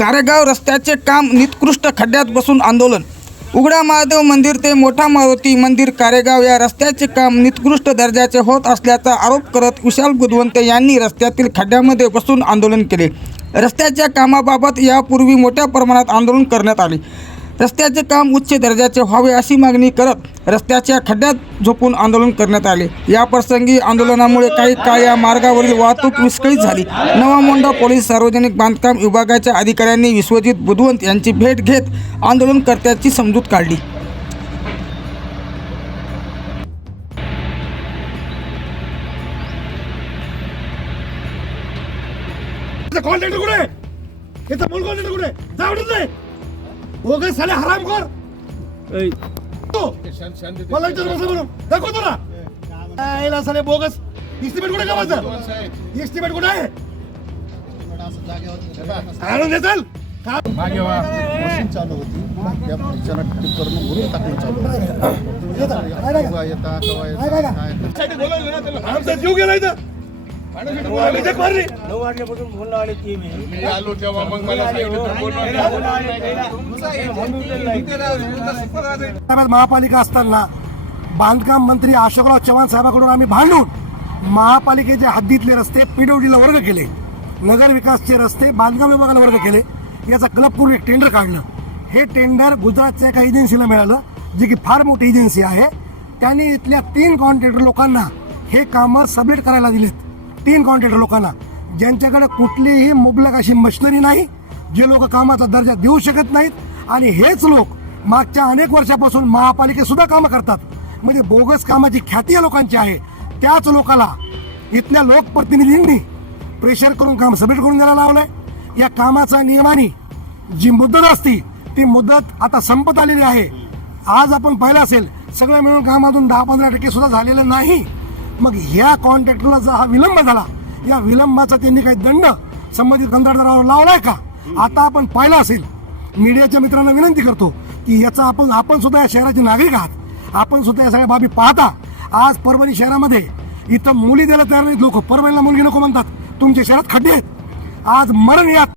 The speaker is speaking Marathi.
कारेगाव रस्त्याचे काम निकृष्ट खड्ड्यात बसून आंदोलन. उघडा महादेव मंदिर ते मोठा मारुती मंदिर कारेगाव या रस्त्याचे काम निकृष्ट दर्जाचे होत असल्याचा आरोप करत विशाल बुधवंत यांनी रस्त्यातील खड्ड्यामध्ये बसून आंदोलन केले. रस्त्याच्या कामाबाबत यापूर्वी मोठ्या प्रमाणात आंदोलन करण्यात आले. रस्त्याचे काम उच्च दर्जाचे व्हावे अशी मागणी करत रस्त्याच्या खड्ड्यात झोपून आंदोलन करण्यात आले या प्रसंगी आंदोलनामुळे काही काळ या मार्गावरील वाहतूक विस्कळीत झाली नवामोंडा पोलीस सार्वजनिक बांधकाम विभागाच्या अधिकाऱ्यांनी विश्वजित बुधवंत यांची भेट घेत आंदोलनकर्त्याची समजूत काढली कॉन्ट्रॅक्टर कुठे आहे? याचा कॉल लेटर कुठे आहे? नाही बोगस साले हराम खोर. मला विचार बसा म्हणून. दाखव तुला. यायला साले बोगस. इस्टिमेट कुठे कामाचं इस्टिमेट कुठे आहे? आणून दे चल. का? मशीन चालू होती. त्या करून टाकून चालू आमचा जीव गेला इथं. मी आलो तेव्हा मग मला महापालिका असताना बांधकाम मंत्री अशोकराव चव्हाण साहेबाकडून आम्ही भांडून महापालिकेचे हद्दीतले रस्ते पीडब्ल्यूडीला वर्ग केले. नगर विकासचे रस्ते बांधकाम विभागाला वर्ग केले. याचा क्लब करून एक टेंडर काढलं. हे टेंडर गुजरातच्या एका एजन्सीला मिळालं जी की फार मोठी एजन्सी आहे. त्यांनी इथल्या तीन कॉन्ट्रॅक्टर लोकांना हे कामं सबमिट करायला दिलेत. तीन कॉन्ट्रॅक्टर लोकांना ज्यांच्याकडे कुठलीही मुबलक अशी मशिनरी नाही जे लोक कामाचा दर्जा देऊ शकत नाहीत आणि हेच लोक मागच्या अनेक वर्षापासून महापालिकेत सुद्धा कामं करतात. म्हणजे बोगस कामाची ख्याती या लोकांची आहे. त्याच लोकाला इथल्या लोकप्रतिनिधींनी प्रेशर करून काम सबमिट करून द्यायला लावलंय. या कामाचा नियमाने जी मुदत असती ती मुदत आता संपत आलेली आहे. आज आपण पाहिलं असेल सगळं मिळून कामातून दहा पंधरा टक्के सुद्धा झालेलं नाही. मग ह्या कॉन्ट्रॅक्टरला जर हा विलंब झाला या विलंबाचा त्यांनी काही दंड संबंधित कंत्राटदारावर लावलाय का? आता आपण पाहिला असेल मीडियाच्या मित्रांना विनंती करतो की याचा आपण आपण सुद्धा या शहराचे नागरिक आहात. आपण सुद्धा या सगळ्या बाबी पाहता. आज परभणी शहरामध्ये इथं मुली द्यायला तयार नाहीत लोक. परभणीला मुलगी नको म्हणतात. तुमच्या शहरात खड्डे आहेत. आज मरण यात